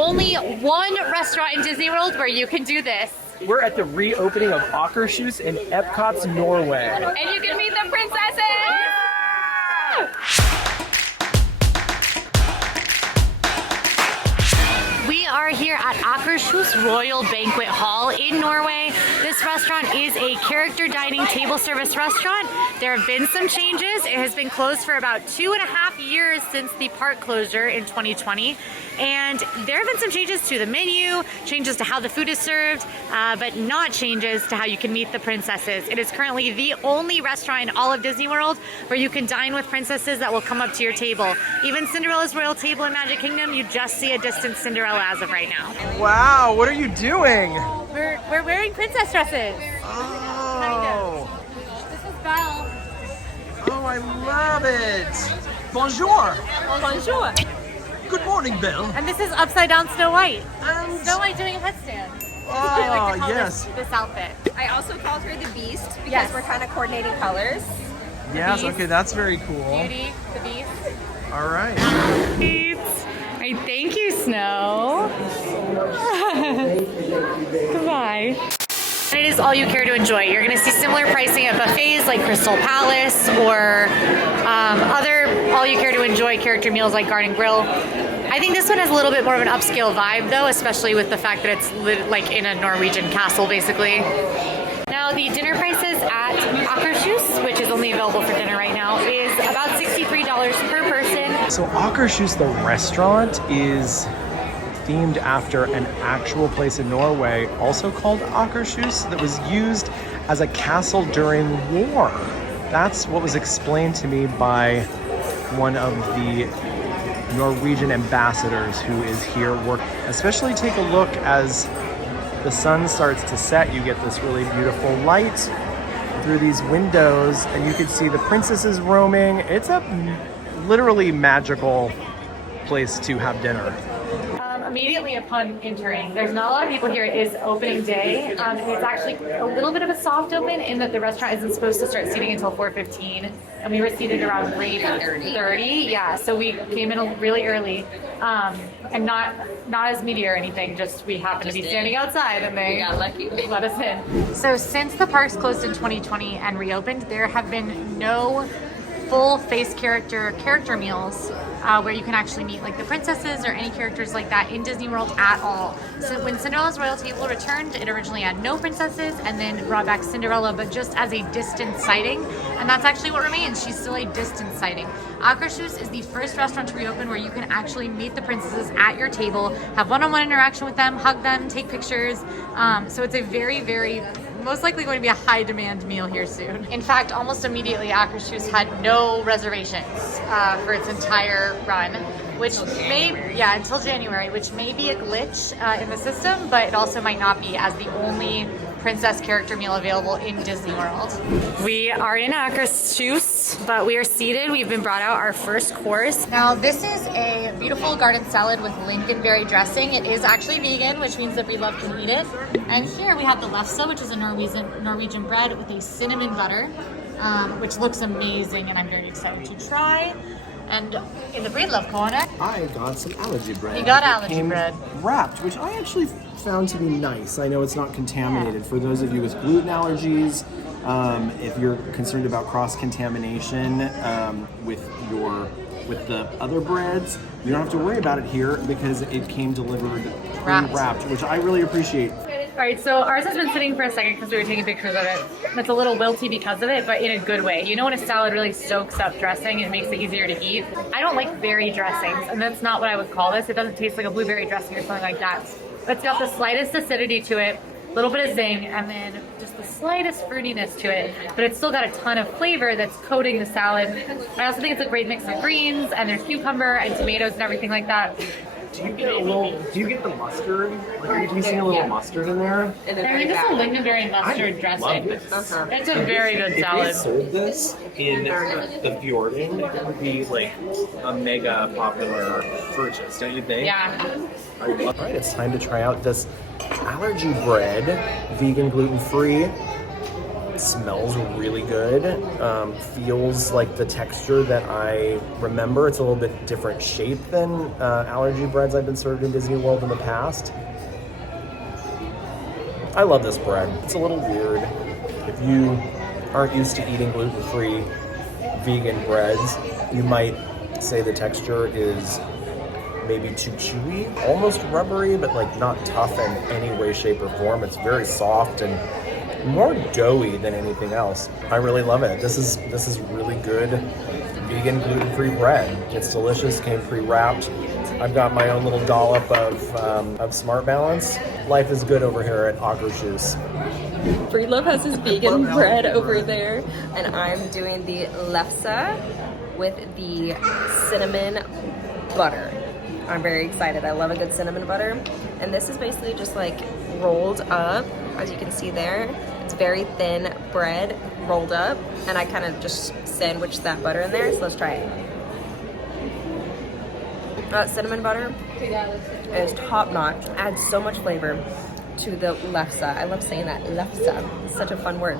only one restaurant in Disney World where you can do this. We're at the reopening of Akershus in EPCOT's Norway. And you can meet the princesses! We are here at Akershus Royal Banquet Hall in Norway. This restaurant is a character dining table service restaurant. There have been some changes. It has been closed for about 2.5 years since the park closure in 2020. And there have been some changes to the menu, changes to how the food is served, but not changes to how you can meet the princesses. It is currently the only restaurant in all of Disney World where you can dine with princesses that will come up to your table. Even Cinderella's royal table in Magic Kingdom, you just see a distant Cinderella as of right now. Wow, what are you doing? We're wearing princess dresses. Oh. Kind of. This is Belle. Oh, I love it. Bonjour. Bonjour. Good morning, Belle. And this is upside down Snow White. And... Snow White doing a headstand. Oh, I like to call yes. this outfit. I also called her the Beast because Yes. we're kind of coordinating colors. Yes, Beast. okay, that's very cool. Beauty, the Beast. All right. Right, thank you, Snow. Goodbye. And it is all you care to enjoy. You're going to see similar pricing at buffets like Crystal Palace or other all you care to enjoy character meals like Garden Grill. I think this one has a little bit more of an upscale vibe though, especially with the fact that it's like in a Norwegian castle basically. Now the dinner prices at Akershus, which is only available for dinner right now, is about $63 per person. So Akershus, the restaurant, is themed after an actual place in Norway, also called Akershus, that was used as a castle during war. That's what was explained to me by one of the Norwegian ambassadors who is here working. Especially take a look as the sun starts to set, you get this really beautiful light through these windows and you can see the princesses roaming. It's a literally magical place to have dinner. Immediately upon entering, there's not a lot of people here. It is opening day. It's actually a little bit of a soft open in that the restaurant isn't supposed to start seating until 4:15, and we were seated around 3:30. Yeah, so we came in really early, and not as meaty or anything. Just we happened to be standing outside, and they got lucky. Let us in. So since the parks closed in 2020 and reopened, there have been no full face character meals where you can actually meet like the princesses or any characters like that in Disney World at all. So when Cinderella's Royal Table returned, it originally had no princesses and then brought back Cinderella, but just as a distant sighting, and that's actually what remains. She's still a distant sighting. Akershus is the first restaurant to reopen where you can actually meet the princesses at your table, have one-on-one interaction with them, hug them, take pictures. So it's a very, very most likely going to be a high demand meal here soon. In fact, almost immediately Akershus had no reservations for its entire run, which until January, which may be a glitch in the system, but it also might not be, as the only princess character meal available in Disney World. We are in Akershus, but we are seated. We've been brought out our first course. Now this is a beautiful garden salad with lingonberry dressing. It is actually vegan, which means that we love to eat it. And here we have the lefse, which is a Norwegian bread with a cinnamon butter, which looks amazing and I'm very excited to try. And in the bread love corner, I got some allergy bread. You got allergy bread. Wrapped, which I actually found to be nice. I know it's not contaminated. For those of you with gluten allergies, if you're concerned about cross-contamination with the other breads, you don't have to worry about it here because it came delivered wrapped, which I really appreciate. All right, so ours has been sitting for a second because we were taking pictures of it. It's a little wilty because of it, but in a good way. You know when a salad really soaks up dressing, it makes it easier to eat. I don't like berry dressings, and that's not what I would call this. It doesn't taste like a blueberry dressing or something like that. It's got the slightest acidity to it, a little bit of zing, and then just the slightest fruitiness to it, but it's still got a ton of flavor that's coating the salad. I also think it's a great mix of greens, and there's cucumber and tomatoes and everything like that. Do you get the mustard? Like, are you tasting a little mustard in there? There is a lingonberry mustard dressing. It's a very good salad. If they sold this in the Fjorden, it would be like a mega popular purchase, don't you think? Yeah. All right, it's time to try out this allergy bread, vegan, gluten-free. Smells really good. Feels like the texture that I remember. It's a little bit different shape than allergy breads I've been served in Disney World in the past. I love this bread. It's a little weird. If you aren't used to eating gluten-free vegan breads, you might say the texture is maybe too chewy, almost rubbery, but like not tough in any way, shape, or form. It's very soft and more doughy than anything else. I really love it. This is really good vegan gluten-free bread. It's delicious, came pre-wrapped. I've got my own little dollop of Smart Balance. Life is good over here at Akershus. Breedlove has his vegan bread over there, and I'm doing the lefse with the cinnamon butter. I'm very excited. I love a good cinnamon butter. And this is basically just like rolled up, as you can see there. It's very thin bread rolled up, and I kind of just sandwiched that butter in there, so let's try it. That cinnamon butter is top notch. Adds so much flavor to the lefse. I love saying that, lefse. It's such a fun word.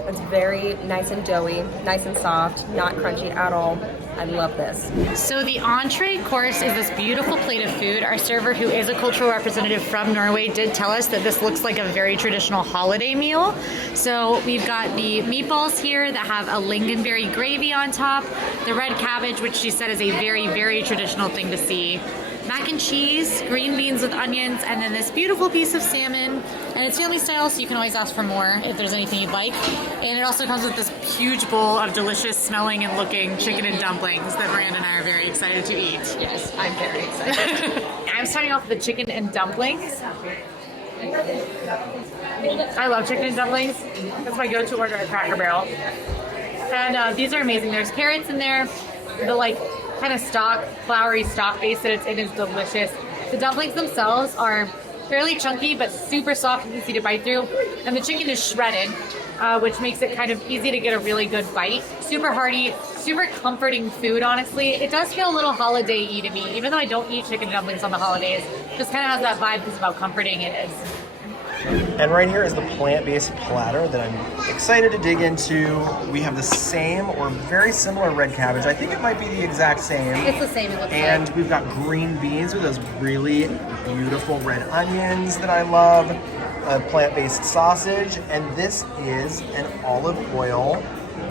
It's very nice and doughy, nice and soft, not crunchy at all. I love this. So the entree course is this beautiful plate of food. Our server, who is a cultural representative from Norway, did tell us that this looks like a very traditional holiday meal. So we've got the meatballs here that have a lingonberry gravy on top, the red cabbage, which she said is a very, very traditional thing to see, mac and cheese, green beans with onions, and then this beautiful piece of salmon. And it's family style, so you can always ask for more if there's anything you'd like. And it also comes with this huge bowl of delicious smelling and looking chicken and dumplings that Miranda and I are very excited to eat. Yes, I'm very excited. I'm starting off with the chicken and dumplings. I love chicken and dumplings. That's my go-to order at Cracker Barrel. And these are amazing. There's carrots in there. The like kind of floury stock base that it's in is delicious. The dumplings themselves are fairly chunky, but super soft and easy to bite through. And the chicken is shredded, which makes it kind of easy to get a really good bite. Super hearty, super comforting food, honestly. It does feel a little holiday-y to me, even though I don't eat chicken dumplings on the holidays. Just kind of has that vibe because of how comforting it is. And right here is the plant-based platter that I'm excited to dig into. We have the same or very similar red cabbage. I think it might be the exact same. It's the same, it looks And like. we've got green beans with those really beautiful red onions that I love, a plant-based sausage, and this is an olive oil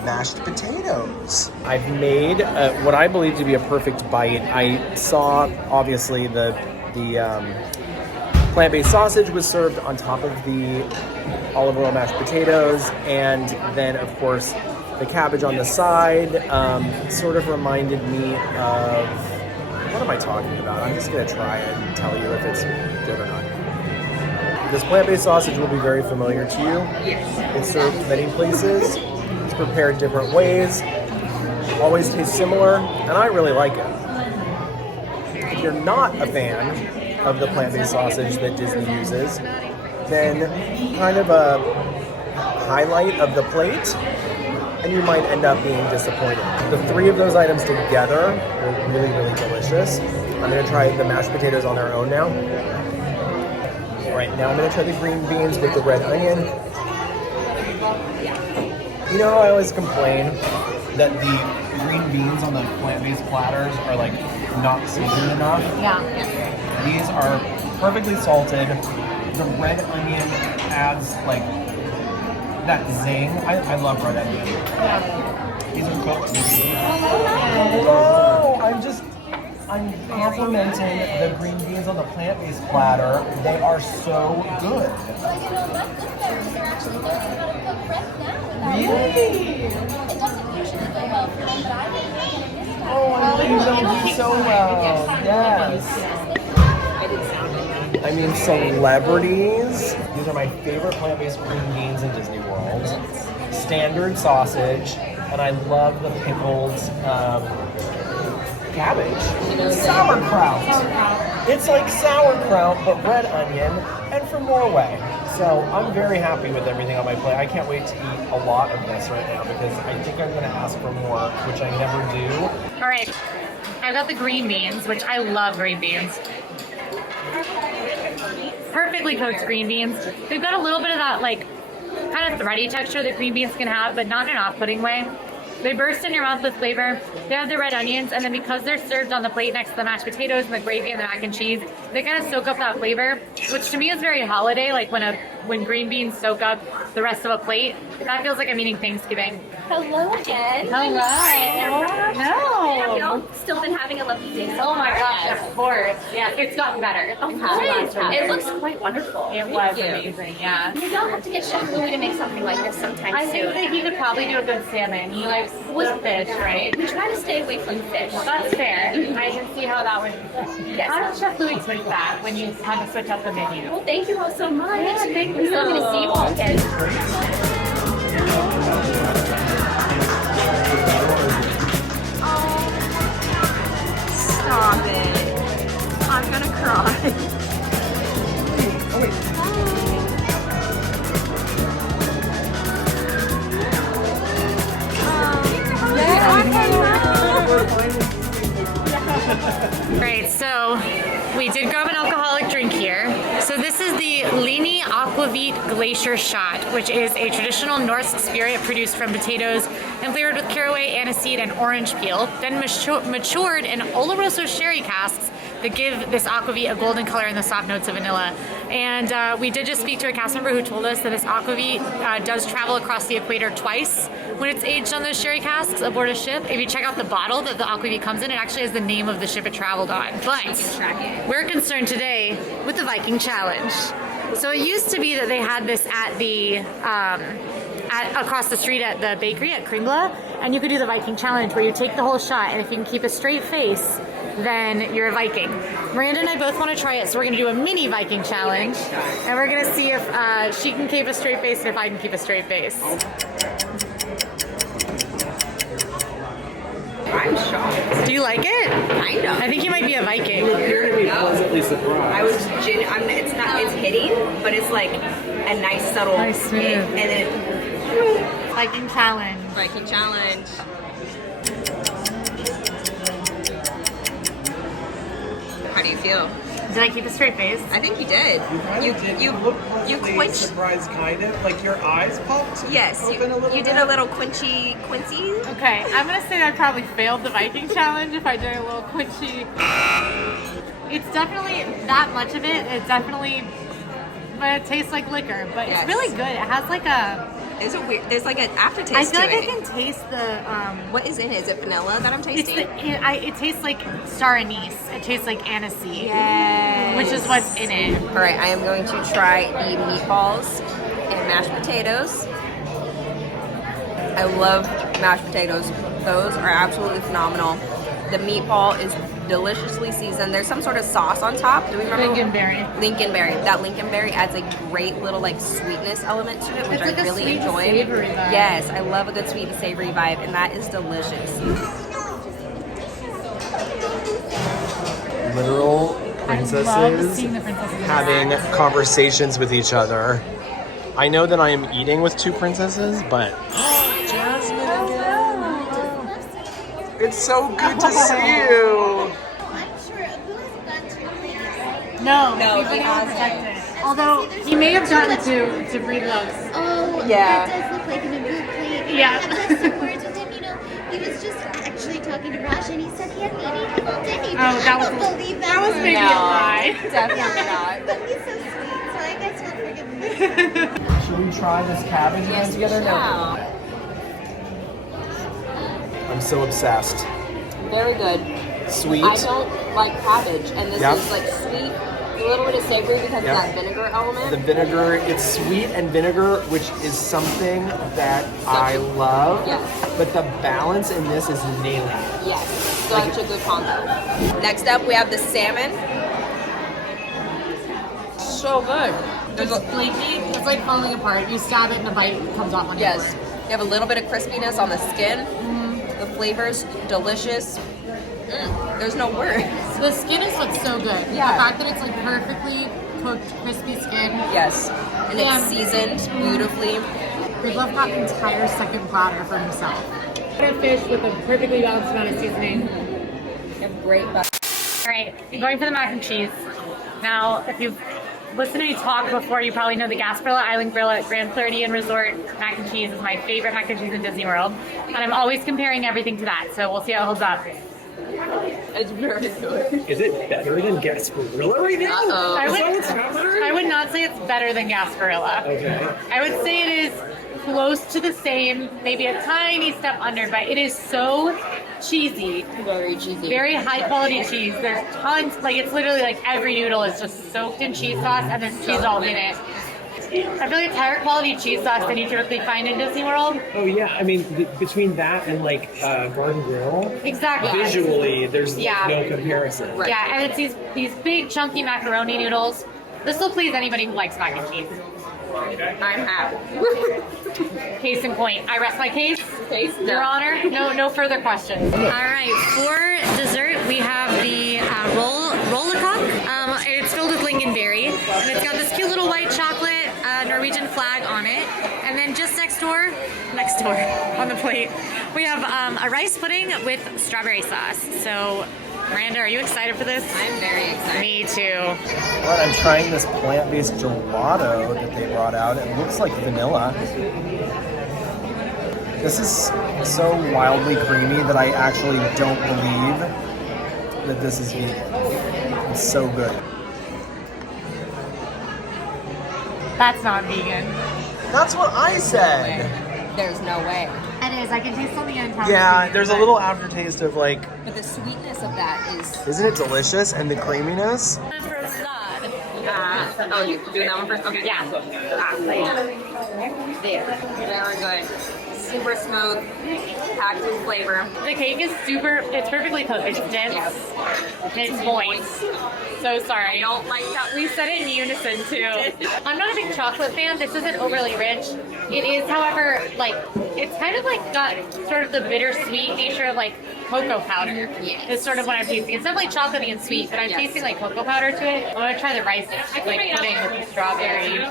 mashed potatoes. I've made what I believe to be a perfect bite. I saw, obviously, the plant-based sausage was served on top of the olive oil mashed potatoes, and then, of course, the cabbage on the side sort of reminded me of, what am I talking about? I'm just going to try it and tell you if it's good or not. This plant-based sausage will be very familiar to you. Yes. It's served many places. It's prepared different ways. Always tastes similar, and I really like it. If you're not a fan of the plant-based sausage that Disney uses, then kind of a highlight of the plate, and you might end up being disappointed. The three of those items together are really, really delicious. I'm gonna try the mashed potatoes on their own now. All right, now I'm gonna try the green beans with the red onion. You know how I always complain that the green beans on the plant-based platters are like not seasoned enough? Yeah. These are perfectly salted. The red onion adds like that zing. I love red onion. Yeah. These are cooked. Hello! I'm complimenting the green beans on the plant-based platter. They are so good. Well, you know what? Good berries are actually good. You don't cook fresh now. Really? It doesn't usually go well for them, but I didn't make it this time. Oh, I know you do so well. Yes. I mean, celebrities. These are my favorite plant-based green beans in Disney World. Standard sausage, and I love the pickled cabbage. Sauerkraut. It's like sauerkraut, but red onion, and from Norway. So I'm very happy with everything on my plate. I can't wait to eat a lot of this right now because I think I'm going to ask for more, which I never do. All right, I've got the green beans, which I love green beans. Perfectly cooked green beans. They've got a little bit of that like kind of thready texture that green beans can have, but not in an off-putting way. They burst in your mouth with flavor. They have the red onions, and then because they're served on the plate next to the mashed potatoes and the gravy and the mac and cheese, they kind of soak up that flavor, which to me is very holiday, like when green beans soak up the rest of a plate. That feels like I'm eating Thanksgiving. Hello again. Hello. Have y'all still been having a lovely day so Oh my far? gosh, of course. Yeah, it's gotten better. It looks quite wonderful. It was amazing, yeah. Maybe I'll have to get Chef Louis to make something like this sometime I soon. think that he could probably do a good salmon. He likes the fish, right? We try to stay away from fish. That's fair. I can see how that would. Yes. How did Chef Louis tweak that when you had to switch up the menu? Well, thank you all so much. Yeah, thank We're still going to see you all you. again. Stop it. I'm gonna cry. Great, so we did grab an alcoholic drink here. So this is the Lini Aquavit Glacier Shot, which is a traditional Norse spirit produced from potatoes and flavored with caraway, aniseed, and orange peel, then matured in Oloroso sherry casks that give this aquavit a golden color and the soft notes of vanilla. And we did just speak to a cast member who told us that this aquavit does travel across the equator twice when it's aged on those sherry casks aboard a ship. If you check out the bottle that the aquavit comes in, it actually has the name of the ship it traveled on. But we're concerned today with the Viking Challenge. So it used to be that they had this at the across the street at the bakery at Kringla, and you could do the Viking Challenge where you take the whole shot, and if you can keep a straight face, then you're a Viking. Miranda and I both want to try it, so we're going to do a mini Viking challenge, and we're going to see if she can keep a straight face and if I can keep a straight face. I'm shocked. Do you like it? Kind of. I think you might be a Viking. Appear to be pleasantly surprised. I was it's hitting, but it's like a nice subtle Nice smooth. hit, and then Viking Challenge. Viking Challenge. How do you feel? Did I keep a straight face? I think you did. You quenched. Surprised, kind of like your eyes popped. Yes, open a little you did a little quincy. Okay, I'm gonna say I probably failed the Viking challenge if I did a little quenchy. It's definitely that much of it. It's definitely, but it tastes like liquor. But Yes. it's really good. It has like a. There's like an aftertaste. I feel like to I it. can taste the. What is in it? Is it vanilla that I'm It's tasting? it tastes like star anise. It tastes like aniseed, Yes. which is what's in it. All right, I am going to try the meatballs and mashed potatoes. I love mashed potatoes. Those are absolutely phenomenal. The meatball is deliciously seasoned. There's some sort of sauce on top. Do we remember? Lincolnberry. Lincolnberry. That Lincolnberry adds a great little like sweetness element to it, which It's like I a really sweet and enjoy. savory vibe. Yes, I love a good sweet and savory vibe, and that is delicious. Literal I love princesses seeing the princesses having interact. conversations with each other. I know that I am eating with two princesses, but Jasmine again. It's so good to see you. I'm sure Abu has gone to places. No, No, he's he been hasn't. protected. Although he may have gotten to breed loves. Oh, Yeah. that does look like an Abu plate. Yeah. I've had some words with him, he was just actually talking to Raj and he said he hadn't eaten him all day. Oh, that was I don't believe that was maybe a No. lie. Definitely not. But he's so sweet, so I guess we'll forgive him. Should we try this cabbage Yes, together? yeah. I'm so obsessed. Very good. Sweet. I don't like cabbage, and this Yep. is like sweet, a little bit of savory because Yep. of that vinegar element. The vinegar, it's sweet and vinegar, which is something that I love. Yes. But the balance in this is nailing it. Yes, such a good combo. Next up, we have the salmon. So good. There's It's a, flaky. It's like falling apart. You stab it and a bite comes off on yes, you have a little bit of crispiness on the skin. The flavor's delicious. There's no words. The skin is what's so good. Yeah. The fact that it's like perfectly cooked, crispy skin. Yes, and Yeah. it's seasoned beautifully. Bridlove got an entire second platter for himself. A fish with a perfectly balanced amount of seasoning. You have great butter. All right, I'm going for the mac and cheese. Now, if you've listen to me talk before, you probably know the Gasparilla Island Grill at Grand Floridian Resort mac and cheese is my favorite mac and cheese in Disney World. And I'm always comparing everything to that, so we'll see how it holds up. It's very good. Is it better than Gasparilla right now? Uh-oh. I would not say it's better than Gasparilla. Okay. I would say it is close to the same, maybe a tiny step under, but it is so cheesy. Very cheesy. Very high quality cheese. There's tons, like it's literally like every noodle is just soaked in cheese sauce and there's cheese all in it. I feel like it's higher quality cheese sauce than you typically find in Disney World. Oh yeah, I mean between that and like Garden Grill, Exactly. visually there's Yeah. no comparison. Right. Yeah, and it's these big chunky macaroni noodles. This will please anybody who likes mac and cheese. I'm happy. Case in point. I rest my case. Taste Your Honor, no further questions. All right, for dessert we have the rollacock. It's filled with lingonberry, and it's got this cute little white chocolate Norwegian flag on it. And then just next door on the plate, we have a rice pudding with strawberry sauce. So, Miranda, are you excited for this? I'm very excited. Me too. But I'm trying this plant-based gelato that they brought out. It looks like vanilla. This is so wildly creamy that I actually don't believe that this is vegan. It's so good. That's not vegan. That's what I said. There's no way. It is. I can taste something in town. Yeah, there's a little aftertaste of like, But the sweetness of that is... isn't it delicious? And the creaminess? oh, you're doing that one first? Okay. Yeah. There. Very good. Super smooth, packed with flavor. The cake is it's perfectly cooked. It's dense. It's moist. So sorry. I don't like that. We said it in unison too. I'm not a big chocolate fan. This isn't overly rich. It is, however, like, it's kind of like got sort of the bittersweet nature of like cocoa powder. Yes. It's sort of what I'm tasting. It's definitely chocolatey and sweet, but I'm tasting like cocoa powder to it. I'm gonna try the rice like pudding with the strawberry.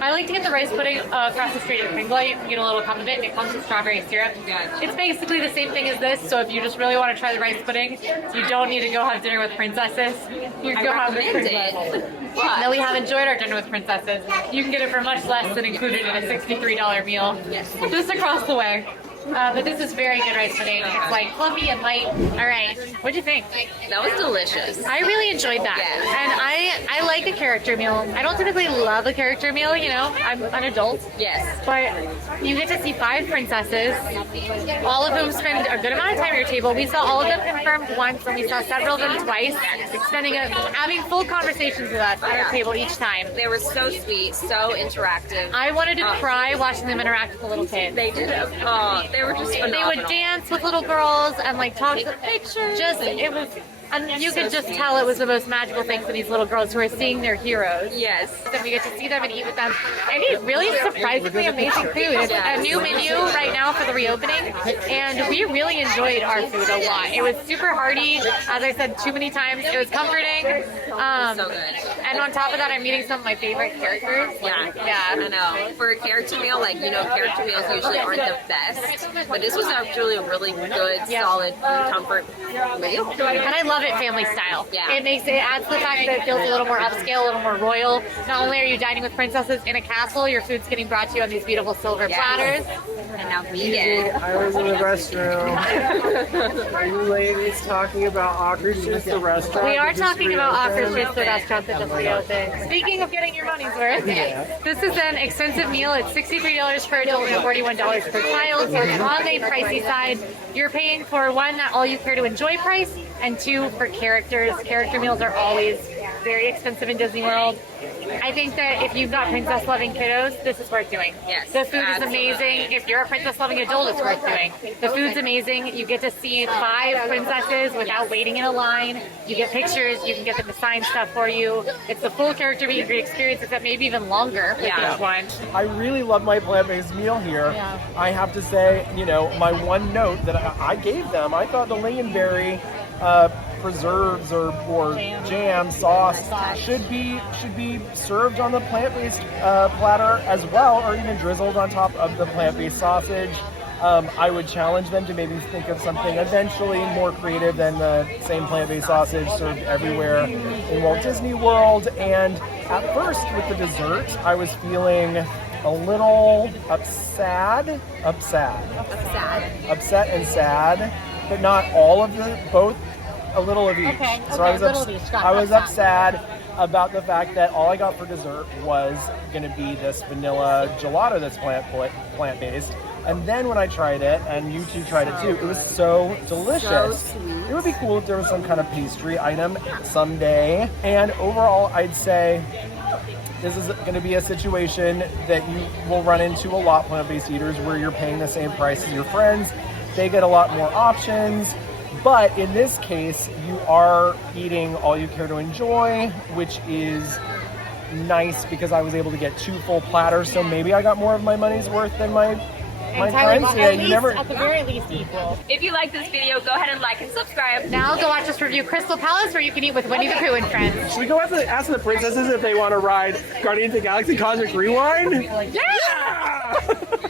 I like to get the rice pudding across the street at Kringle. You can get a little cup of it, and it comes with strawberry syrup. Gotcha. It's basically the same thing as this, so if you just really want to try the rice pudding, you don't need to go have dinner with princesses. You can go have it with recommend princesses. it. But- No, we have enjoyed our dinner with princesses. You can get it for much less than included in a $63 meal. Yes. Just across the way. But this is very good rice pudding. It's like fluffy and light. All right, what'd you think? That was delicious. I really enjoyed that. Yeah. And I like a character meal. I don't typically love a character meal, you know, I'm an adult. Yes. But you get to see 5 princesses, all of whom spend a good amount of time at your table. We saw all of them confirmed once, and we saw several of them twice, having full conversations with us at our table each time. They were so sweet, so interactive. I wanted to cry watching them interact with the little kids. They did. They were just They phenomenal. would dance with little girls and like talk to pictures. it was, and you could just tell it was the most magical thing for these little girls who are seeing their heroes. Yes. And we get to see them and eat with them and eat really surprisingly amazing food. It's a new menu right now for the reopening, and we really enjoyed our food a lot. It was super hearty, as I said too many times. It was comforting. So good. And on top of that, I'm meeting some of my favorite characters. Yeah. Yeah. I know. For a character meal, like, you know, character meals usually aren't the best, but this was actually a really good, solid comfort meal. And I love it family style. Yeah. It adds to the fact that it feels a little more upscale, a little more royal. Not only are you dining with princesses in a castle, your food's getting brought to you on these beautiful silver platters. And now vegan. I was in the restroom. Are you ladies talking about Akershus, the restaurant? We are that just talking about reopened? Akershus, the restaurant that just reopened. Speaking of getting your money's worth, this is an expensive meal. It's $63 per adult and $41 per child, so it's on the pricey side. You're paying for one, that all you care to enjoy price, and 2, for characters. Character meals are always very expensive in Disney World. I think that if you've got princess-loving kiddos, this is worth doing. Yes, The food is absolutely. amazing. If you're a princess-loving adult, it's worth doing. The food's amazing. You get to see 5 princesses without waiting in a line. You get pictures. You can get them to sign stuff for you. It's the full character meet and greet experience, except maybe even longer with each one. I really love my plant-based meal here. Yeah. I have to say, you know, my one note that I gave them, I thought the lingonberry preserves or jam sauce should be served on the plant-based platter as well, or even drizzled on top of the plant-based sausage. I would challenge them to maybe think of something eventually more creative than the same plant-based sausage served everywhere in Walt Disney World. And at first, with the dessert, I was feeling a little upset and sad, but not all of both, a little of each. Okay, So I was, little of each. Got I it. was upset about the fact that all I got for dessert was going to be this vanilla gelato that's plant-based. And then when I tried it, and you two tried it too, it was so delicious. So sweet. It would be cool if there was some kind of pastry item someday. And overall, I'd say this is going to be a situation that you will run into a lot, plant-based eaters, where you're paying the same price as your friends. They get a lot more options. But in this case, you are eating all you care to enjoy, which is nice because I was able to get 2 full platters. So maybe I got more of my money's worth than my friends. At the very least equal. If you like this video, go ahead and like and subscribe. Now go watch us review Crystal Palace, where you can eat with Winnie the Pooh and friends. Should we go ask the princesses if they want to ride Guardians of the Galaxy Cosmic Rewind? Yeah!